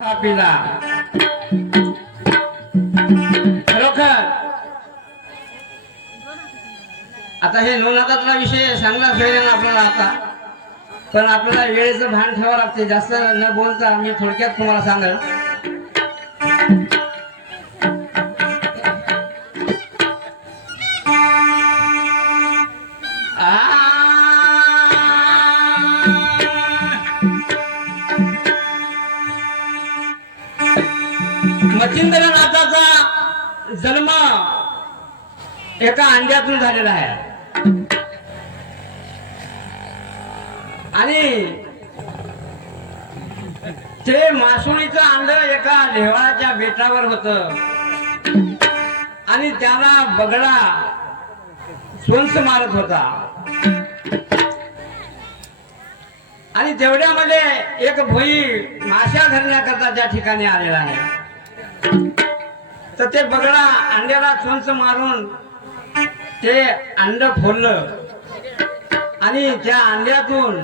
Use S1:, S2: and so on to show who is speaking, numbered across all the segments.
S1: पिला खरोखर. आता हे नवनाथातला विषय चांगला ना आपल्याला आता. पण आपल्याला वेळेचं भान ठेवावं लागते. जास्त न बोलता मी थोडक्यात तुम्हाला सांगेल मच्छिंद्रनाथाचा जन्म एका अंड्यातून झालेला आहे. आणि ते मासुळीचं अंड एका लेवाळाच्या बेटावर होत. आणि त्याला बगडा स्वंस मारत होता. आणि तेवढ्यामध्ये एक भोई माश्या धरण्याकरता त्या ठिकाणी आलेला आहे. तर ते बगळा अंड्याला चोंच मारून ते अंड फोडलं. आणि त्या अंड्यातून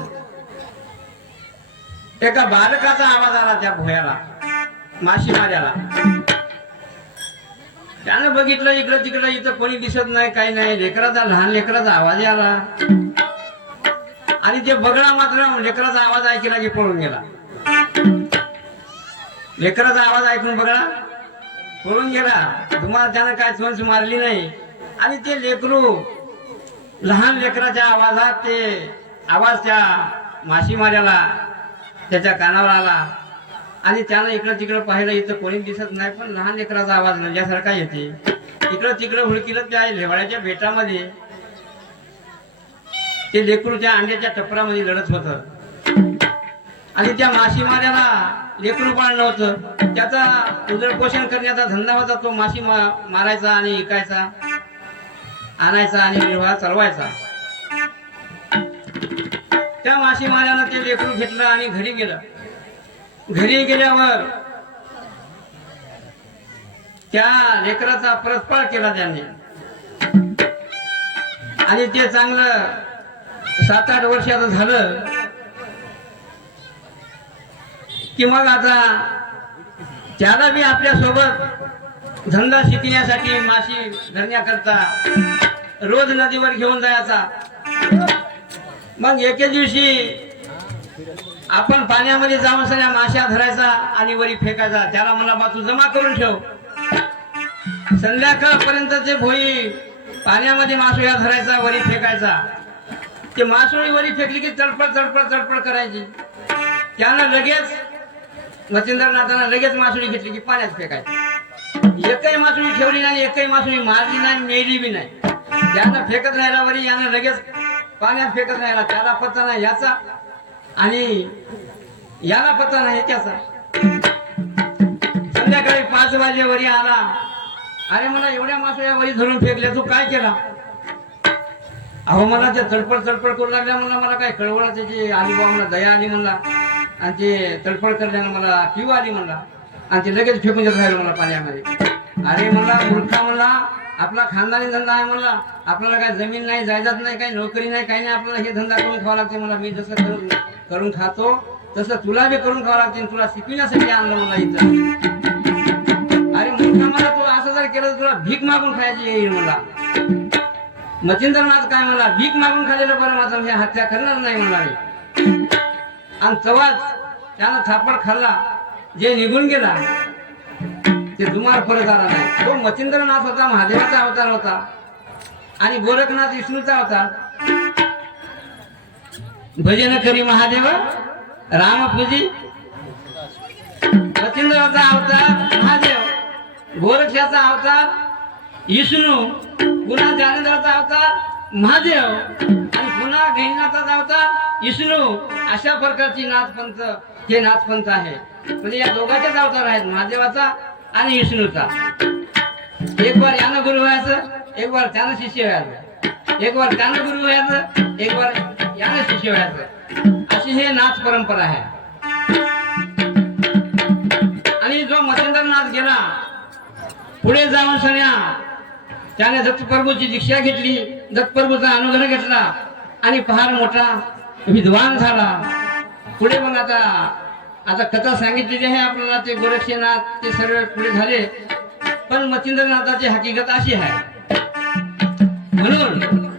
S1: एका बालकाचा आवाज आला त्या भोयाला मासेमाऱ्याला त्यानं बघितलं इकडं तिकडं इथं कोणी दिसत नाही काही नाही. लेकराचा लहान लेकराचा आवाज आला आणि ते बगळा मात्र लेकराचा आवाज ऐकला की पळून गेला. लेकराचा आवाज ऐकून बगळा करून गेला. तुम्हाला त्यानं काय चोंच मारली नाही. आणि ते लेकरू लहान लेकराच्या आवाजात ते आवाज त्या मासेमाऱ्याला त्याच्या कानावर आला. आणि त्यानं इकडं तिकडं पाहिलं इथं कोणी दिसत नाही पण लहान लेकराचा आवाज नंजासारखा येते. इकडं तिकडं हुडकिलं त्या लेवाड्याच्या बेटामध्ये ते लेकरू त्या अंड्याच्या टपरामध्ये लढत होतं. आणि त्या मासेमाऱ्याला लेकरू बाळ होतं. त्याचा उदरपोषण करण्याचा धंदा होता तो माशी मा- मारायचा आणि विकायचा आणायचा आणि निर्वाह चालवायचा. त्या मासेमाऱ्यानं ते लेकरू घेतलं आणि घरी गेलं. घरी गेल्यावर त्या लेकराचा परतपाळ केला त्यांनी. आणि ते चांगलं सात आठ वर्षाचं झालं. की मग आता त्याला बी आपल्यासोबत धंदा शिकण्यासाठी माशी धरण्याकरता रोज नदीवर घेऊन जायचा मग एके दिवशी आपण पाण्यामध्ये जाऊन सगळ्या माश्या धरायचा आणि वरी फेकायचा. त्याला मला बा तू जमा करून ठेव. संध्याकाळपर्यंत ते भोई पाण्यामध्ये मासोळ्या धरायचा वरी फेकायचा. ते मासोळी वरी फेकली की चडपड चडपड चडपड करायची. त्यानं लगेच मच्छिंद्रनाथानं लगेच मासुळी घेतली की पाण्यात फेकायची. एकही मासुळी ठेवली नाही एकही मासुळी मारली नाही मेली बी नाही. त्यानं फेकत राहिला वरी यानं लगेच पाण्यात फेकत राहिला. त्याला पत्ता नाही याचा आणि याला पत्ता नाही त्याचा. संध्याकाळी पाच वाजे वरी आला. अरे मला एवढ्या मासुळ्या वरी धरून फेकल्या तू काय केला? अहो मला ते चडपड तडपड करू लागल्या म्हणला मला काय कळवळा त्याची आली बा मला दया आली म्हणला. आणि ते तडफड करल्यानं मला पिऊ आली म्हणला आणि ते लगेच फेकून देत राहिलं मला पाण्यामध्ये. अरे म्हणला मूर्खा म्हणला आपला खानदानी धंदा आहे म्हणला. आपल्याला काय जमीन नाही जायदाद नाही काही नोकरी नाही काही नाही आपल्याला हे धंदा करून खावा लागते मला मी जसं करून करून खातो तसं तुला बी करून खावं लागते तुला शिकविण्यासाठी आणलं मला इथं. अरे मूर्खा मला तू असं जर केलं तर तुला भीक मागून खायची येईल मला मच्छिंद्रनाथ काय म्हणला भीक मागून खाल्लेलं बरं माझं हे हत्या करणार नाही म्हणला आणि तवाच त्यानं थापड खाल्ला. जे निघून गेला ते दुमार परत आला नाही. तो मच्छिंद्रनाथ होता महादेवाचा अवतार होता आणि गोरखनाथ विष्णूचा होता भजन करी महादेव राम पूजी. मच्छिंद्राचा अवतार महादेव. गोरक्षाचा अवतार विष्णू. पुन्हा ज्ञानेंद्राचा अवतार महादेव आणि पुन्हा गहिनाथाचा जावता विष्णू अशा प्रकारची नाथपंथ हे नाथपंथ आहे. म्हणजे या दोघांच्या अवतार आहेत महादेवाचा आणि विष्णूचा. एक बार यानं गुरु व्हायचं एक बार त्यानं शिष्य व्हायचं. एक बार त्यानं गुरु व्हायचं एक बार यानं शिष्य व्हायचं. अशी हे नाथ परंपरा आहे. आणि जो मच्छिंद्रनाथ गेला पुढे जाऊन सण्या त्याने दत्तप्रभूची दीक्षा घेतली. दत्तप्रभूचा अनुग्रह घेतला. आणि फार मोठा विद्वान झाला. पुढे मग आता आता कथा सांगितलेली आहे आपल्याला. ते गोरक्षनाथ ते सर्व पुढे झाले. पण मच्छिंद्रनाथाची हकीकत अशी आहे. म्हणून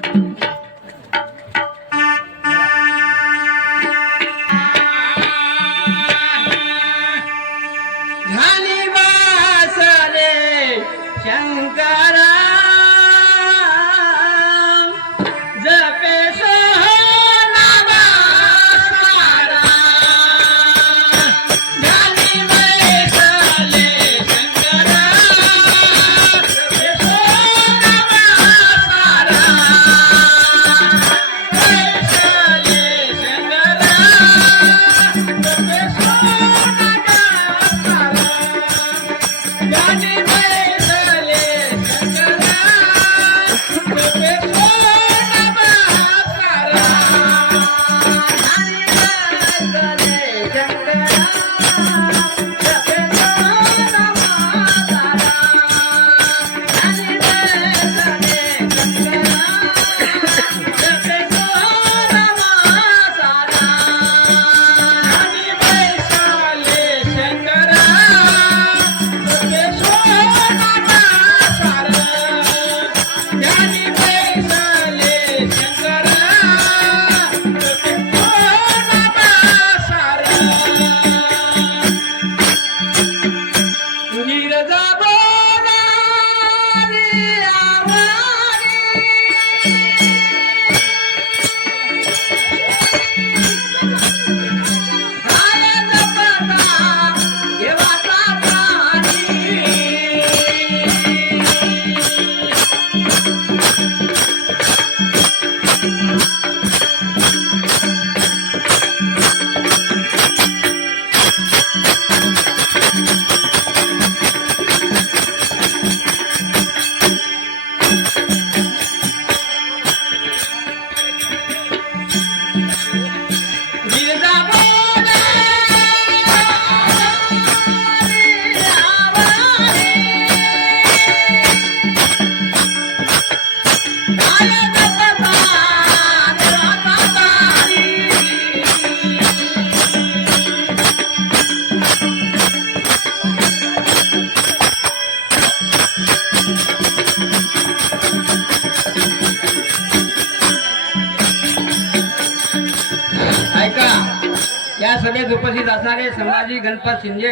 S1: उपस्थित असणारे संभाजी गणपत शिंदे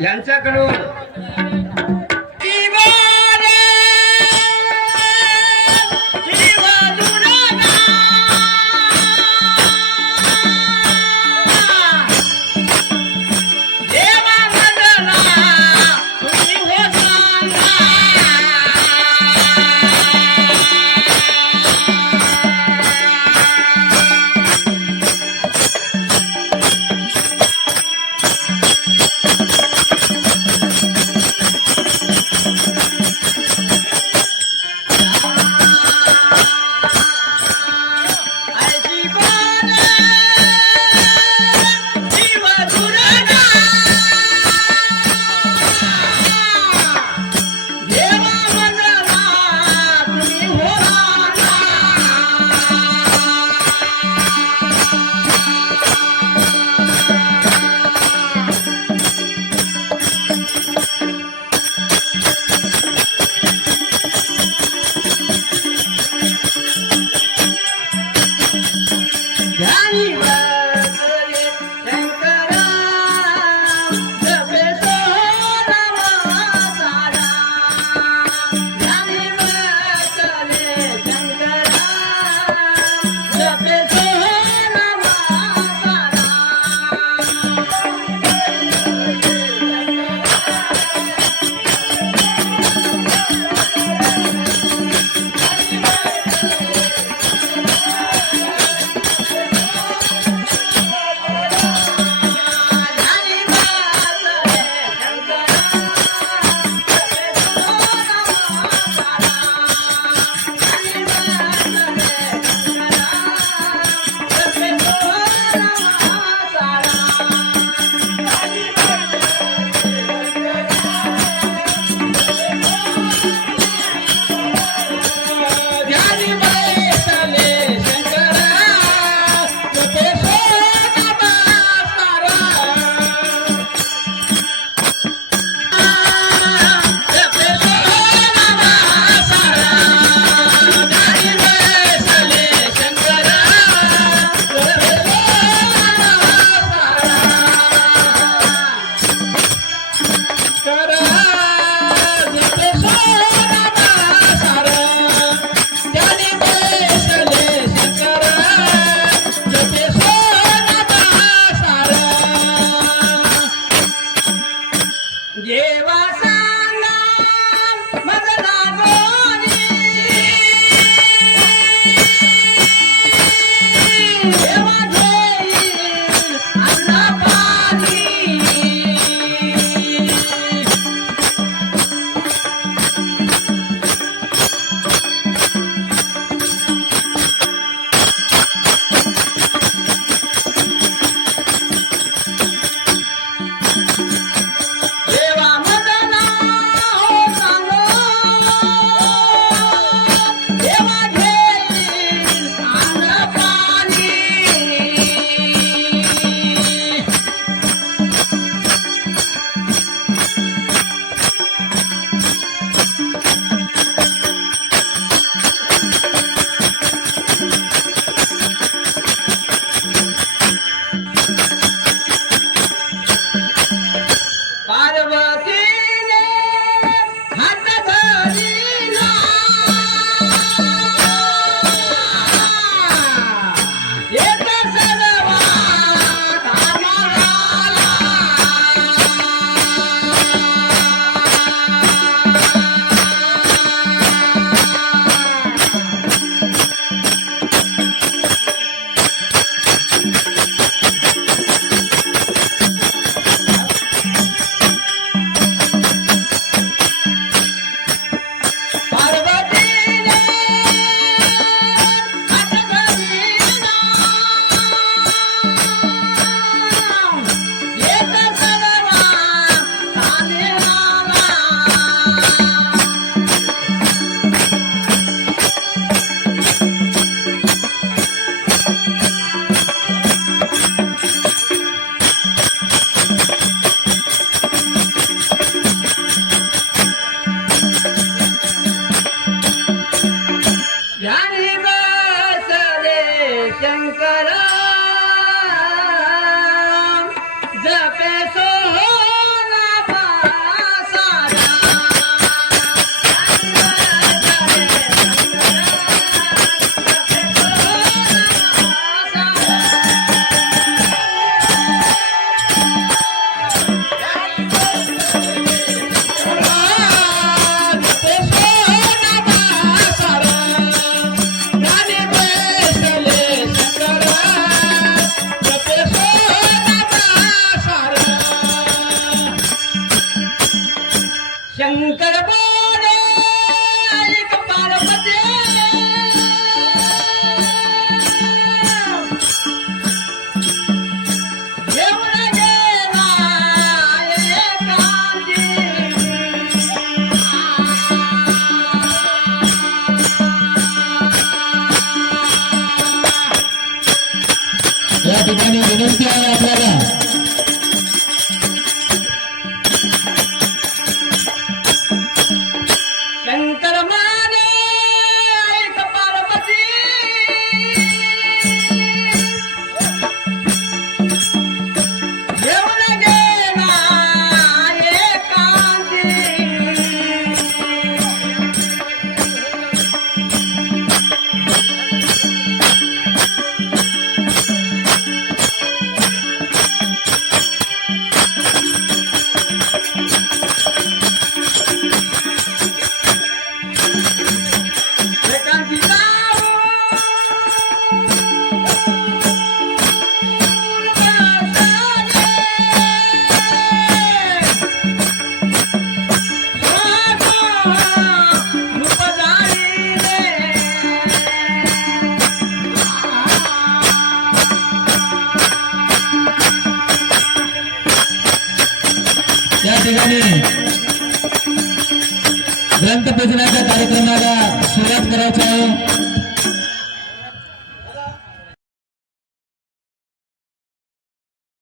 S1: यांच्याकडून
S2: रे शंकर.
S1: जपेसो